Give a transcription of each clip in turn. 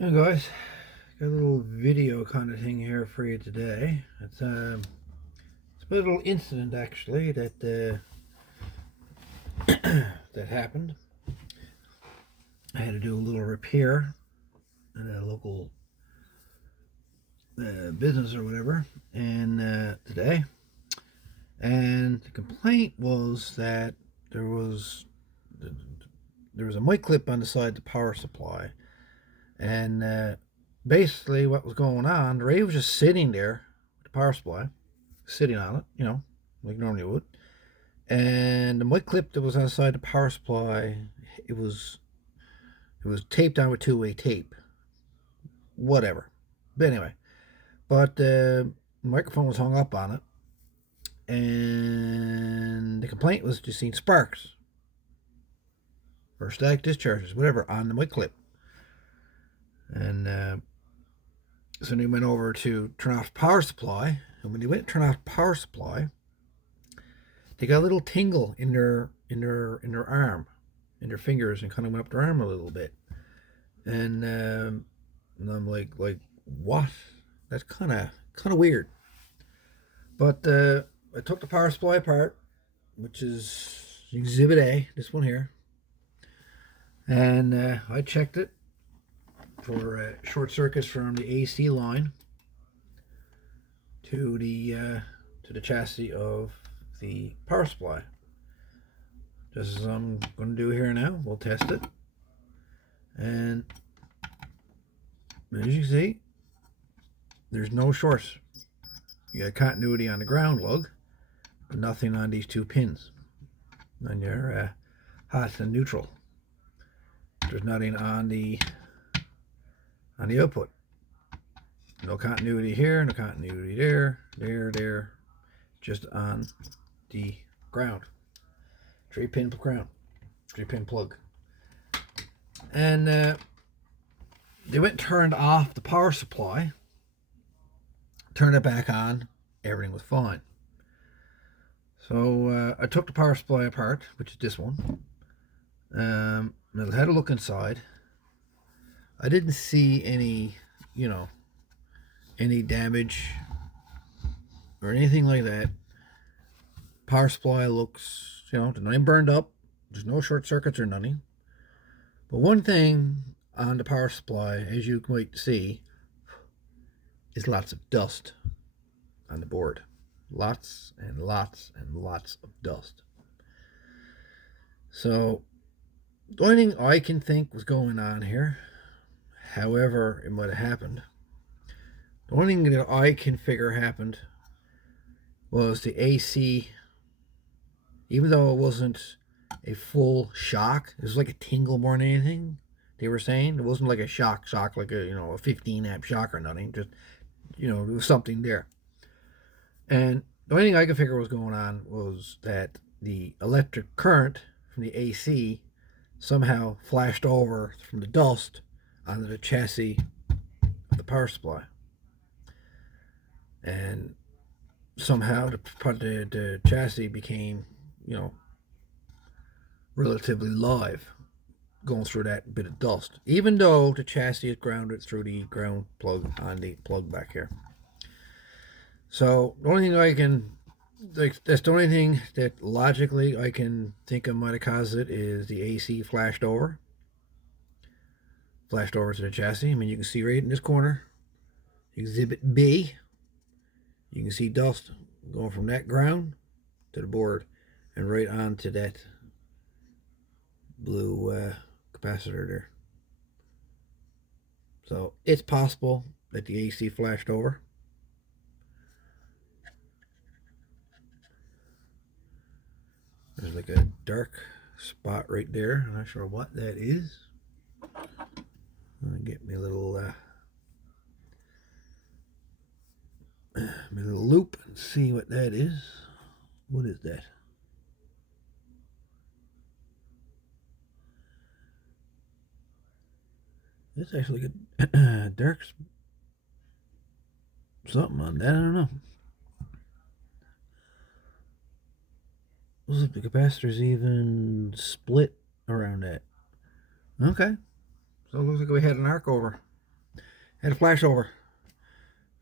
Hey guys, got a little video kind of thing here for you today. It's a little incident actually that happened. I had to do a little repair at a local business or whatever, and today. And the complaint was that there was there was a mic clip on the side of the power supply, and basically what was going on, the Ray was just sitting there with the power supply, sitting on it, like normally would. And the mic clip that was outside the power supply, it was it was taped on with two-way tape. Whatever. But anyway, the microphone was hung up on it, and the complaint was just seeing sparks or static discharges, whatever, on the mic clip. And so they went over to turn off the power supply, and when they went to turn off the power supply, they got a little tingle in their arm, in their fingers, and kind of went up their arm a little bit. And I'm like what? That's kind of weird. But I took the power supply apart, which is Exhibit A, this one here, and I checked it for short circuits from the AC line to the chassis of the power supply. Just as I'm going to do here now, we'll test it. And as you can see, there's no shorts. You got continuity on the ground lug, but nothing on these two pins on your hot and neutral. There's nothing on the output. No continuity here, no continuity there, just on the ground. 3-pin ground, 3-pin plug. And they went and turned off the power supply, turned it back on, everything was fine. So I took the power supply apart, which is this one. And I had a look inside. I didn't see any, any damage or anything like that. Power supply looks, nothing burned up. There's no short circuits or nothing. But one thing on the power supply, as you might see, is lots of dust on the board. Lots and lots and lots of dust. So the only thing I can think was going on here, however it might have happened, the only thing that I can figure happened was the AC, even though it wasn't a full shock, it was like a tingle more than anything. They were saying it wasn't like a shock like a 15 amp shock or nothing. Just there was something there. And the only thing I could figure was going on was that the electric current from the AC somehow flashed over from the dust onto the chassis of the power supply, and somehow the chassis became relatively live going through that bit of dust, even though the chassis is grounded through the ground plug on the plug back here. So the only thing I can, that's the only thing that logically I can think of might have caused it, is the AC flashed over to the chassis. I mean, you can see right in this corner, Exhibit B, you can see dust going from that ground to the board and right onto that blue capacitor there. So it's possible that the AC flashed over. There's like a dark spot right there. I'm not sure what that is. I'm gonna get me a little loop and see what that is. What is that? It's actually a dark something on that. I don't know. Looks like the capacitor's even split around that. Okay. So it looks like we had an arc over. Had a flashover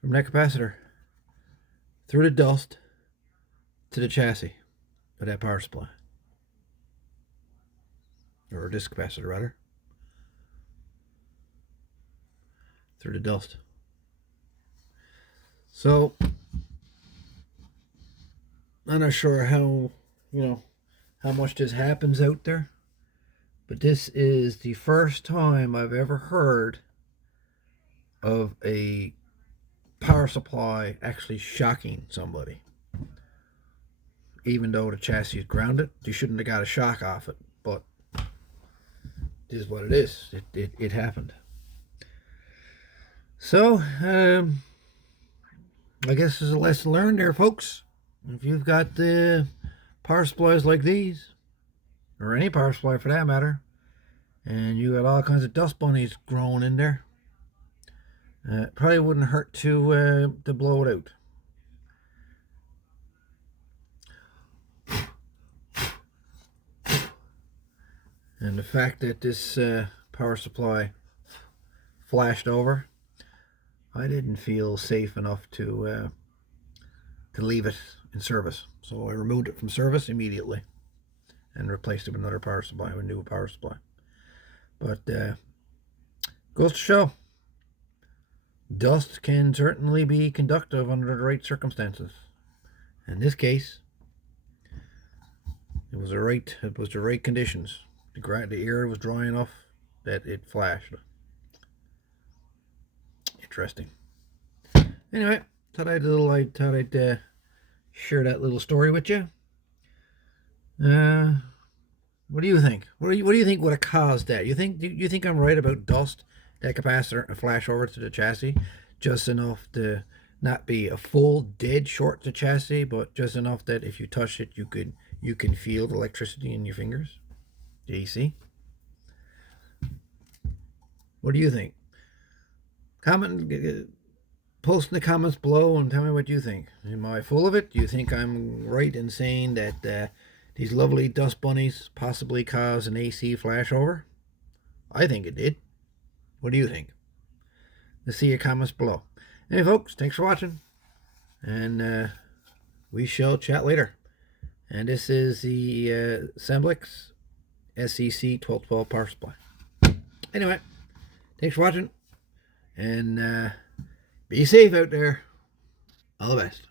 from that capacitor through the dust to the chassis of that power supply. Or this capacitor, rather. Through the dust. So, I'm not sure how much this happens out there. But this is the first time I've ever heard of a power supply actually shocking somebody. Even though the chassis is grounded, you shouldn't have got a shock off it. But this is what it is. It happened. So, I guess there's a lesson learned there, folks. If you've got power supplies like these, or any power supply for that matter, and you got all kinds of dust bunnies growing in there, it probably wouldn't hurt to blow it out. And the fact that this power supply flashed over, I didn't feel safe enough to leave it in service. So I removed it from service immediately and replaced it with another power supply, with a new power supply. But goes to show, dust can certainly be conductive under the right circumstances. In this case, it was the right conditions. The air was dry enough that it flashed. Interesting. Anyway, thought I'd share that little story with you. What do you think? What do you think would have caused that? You think I'm right about dust, that capacitor, and flash over to the chassis, just enough to not be a full dead short to chassis, but just enough that if you touch it, you can feel the electricity in your fingers, the AC. What do you think? Comment, post in the comments below and tell me what you think. Am I full of it? Do you think I'm right in saying that these lovely dust bunnies possibly caused an AC flashover? I think it did. What do you think? Let's see your comments below. Anyway, folks, thanks for watching. And we shall chat later. And this is the Semblix SEC1212 power supply. Anyway, thanks for watching. And be safe out there. All the best.